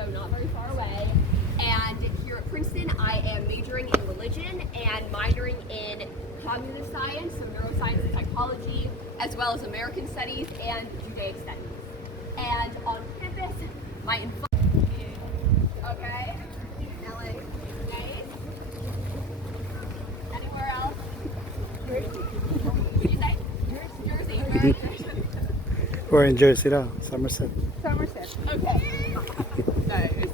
so not very far away. And here at Princeton, I am majoring in religion and minoring in cognitive science, so neuroscience and psychology, as well as American studies and Judaic studies. And on campus, my okay, LA, nice. Anywhere else? What do you say? Jersey. Very good. We're in Jersey now, Somerset. Somerset. Okay. Nice. Is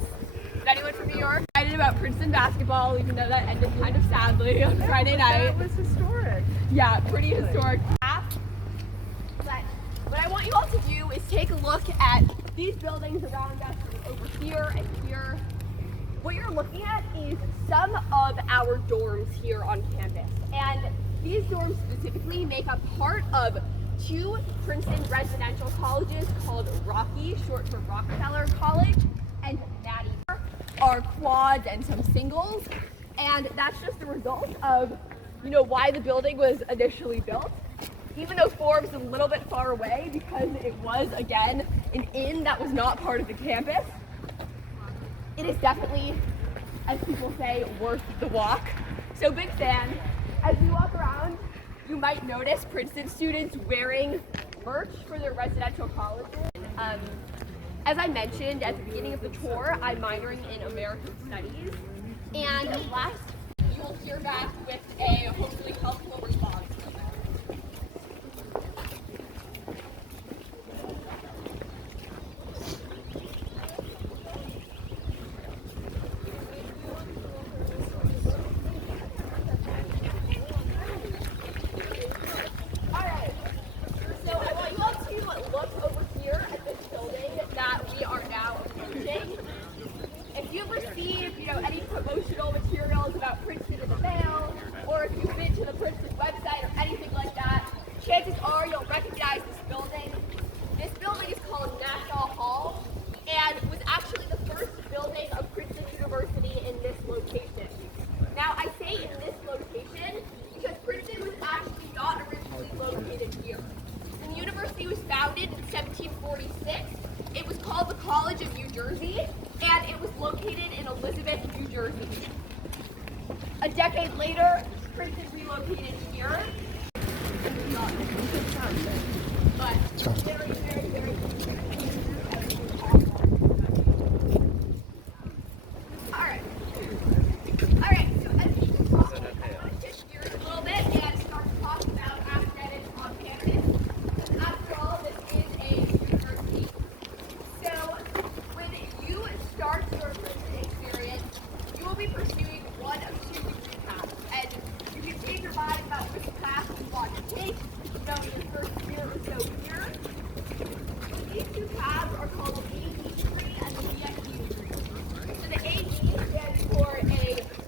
anyone from New York excited about Princeton basketball, even though that ended kind of sadly on Friday night? That was historic. Yeah, pretty historic. But what I want you all to do is take a look at these buildings around us, over here and here. What you're looking at is some of our dorms here on campus. And these dorms specifically make up part of two Princeton residential colleges called Rocky, short for Rockefeller College, and Maddie are quads and some singles. And that's just a result of, why the building was initially built. Even though Forbes is a little bit far away because it was, again, an inn that was not part of the campus, it is definitely, as people say, worth the walk. So big fan. As we walk around, you might notice Princeton students wearing merch for their residential colleges. As I mentioned at the beginning of the tour, I'm minoring in American Studies. And last, you will hear back with a hopefully helpful response. Any promotional materials about Princeton in the mail, or if you've been to the Princeton website or anything like that, chances are you'll recognize this building. This building is called Nassau Hall, and was actually the first building of Princeton University in this location. Now, I say in this location because Princeton was actually not originally located here. When the university was founded in 1746, it was called the College of New Jersey, and it was located in Elizabeth, New Jersey. A decade later, Princeton relocated here. But very, very, very Alright, so as we talk about this here a little bit and start to talk about academics on campus. After all, this is a university. So when you start your Princeton experience, you will be pursuing one of two degree paths. And you can change your mind about which path you want to take, in your first year or so here. These two paths are called the AD degree and the BSc degree. So the AD stands for a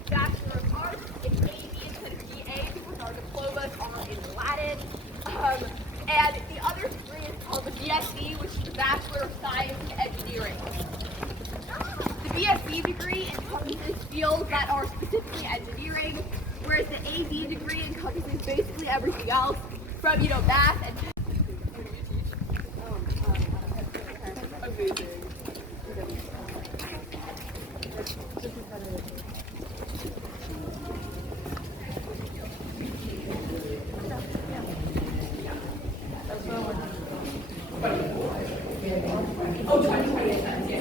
Bachelor of Arts. It's AD instead of BA because our diplomas are in Latin. And the other degree is called the BSc, which is the Bachelor of Science in Engineering. The BSc degree encompasses fields that are specifically engineering, whereas the AD degree encompasses basically everything else from, math and amazing. Oh, 2020 times, yeah.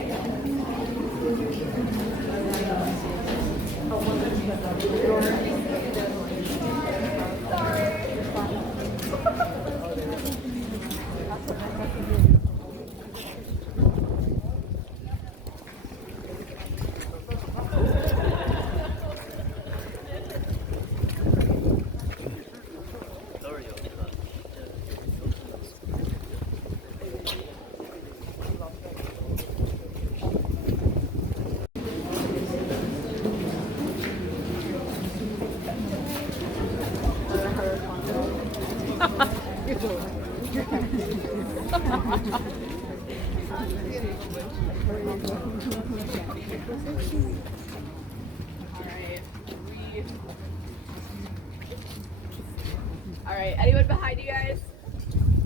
All right, anyone behind you guys?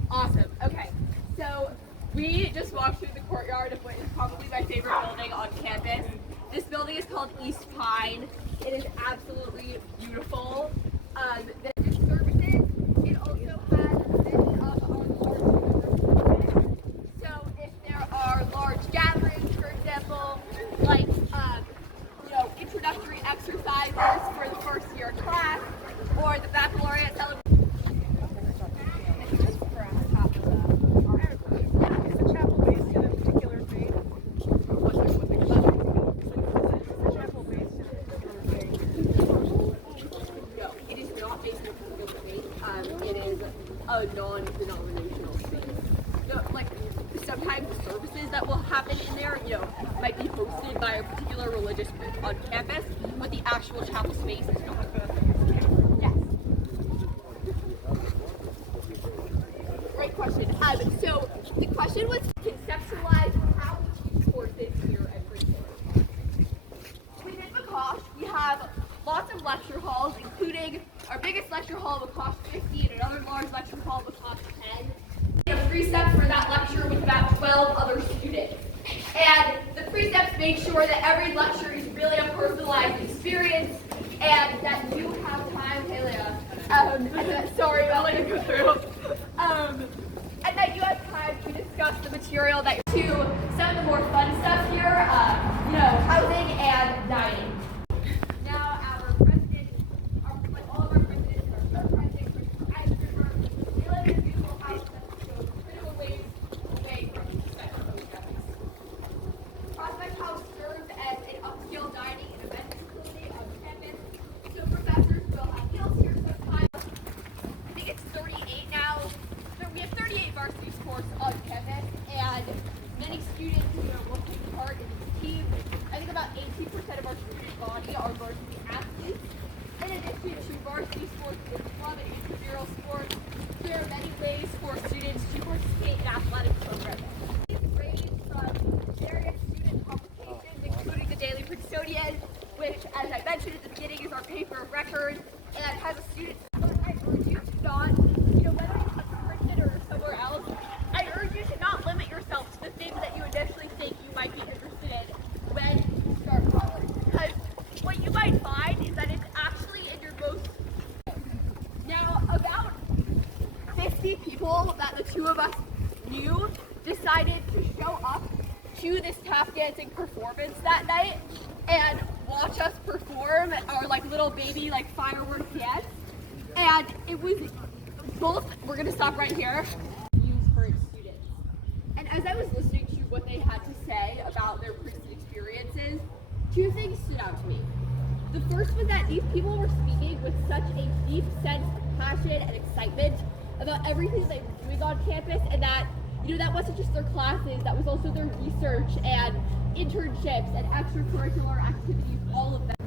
Awesome. Okay, so we just walked through the courtyard of what is probably my favorite building. building on campus. This building is called East Pine. It is absolutely beautiful. The services, it also has many of our large events. So if there are large gatherings, for example, like introductory exercises for the first year class, or the baccalaureate celebration. It is a non-denominational space. So, like, sometimes the services that will happen in there, might be hosted by a particular religious group on campus, but the actual chapel space is not. Yes. Great question. So the question was conceptualize how we teach courses here at Princeton. Within McCosh, we have lots of lecture halls, including our biggest lecture hall, McCosh 50, and another large lecture hall, McCosh 10. We have precepts for that lecture with about 12 other students. And the precepts make sure that every lecture is really a personalized experience and that you have time, hey Leah, sorry about letting you go through. And that you have time to discuss the material that you're to some of the more fun stuff here, housing and dining. Now our president, all of our presidents, our president, they live in a beautiful house that goes critical ways away from the spectrum of campus. Prospect House serves as an upscale dining and event facility on campus, so professors will have meals here sometimes. I think it's 38 now. We have 38 varsity sports on campus, and many students will take part in these teams. I think about 18% of our student body are varsity athletes. In addition to varsity sports with club and intramural sports, there are many ways for students to participate in athletic programming. These range from various student publications, including the Daily Princetonian, which, as I mentioned at the beginning, is our paper of record and has a student. But I urge you to not, whether you come to Princeton or somewhere else, I urge you to not limit yourself to the things that you initially think you might be interested in when you start college. Because what you might find is that it's actually in your most. Now, about 50 people that the two of us knew decided to show up to this tap dancing performance that night and watch us perform our little baby firework dance. And it was both, we're gonna stop right here, use for its students. And as I was listening to what they had to say about their Princeton experiences, two things stood out to me. The first was that these people were speaking with such a deep sense of passion and excitement about everything they were doing on campus, and that that wasn't just their classes, that was also their research and internships and extracurricular activities, all of that.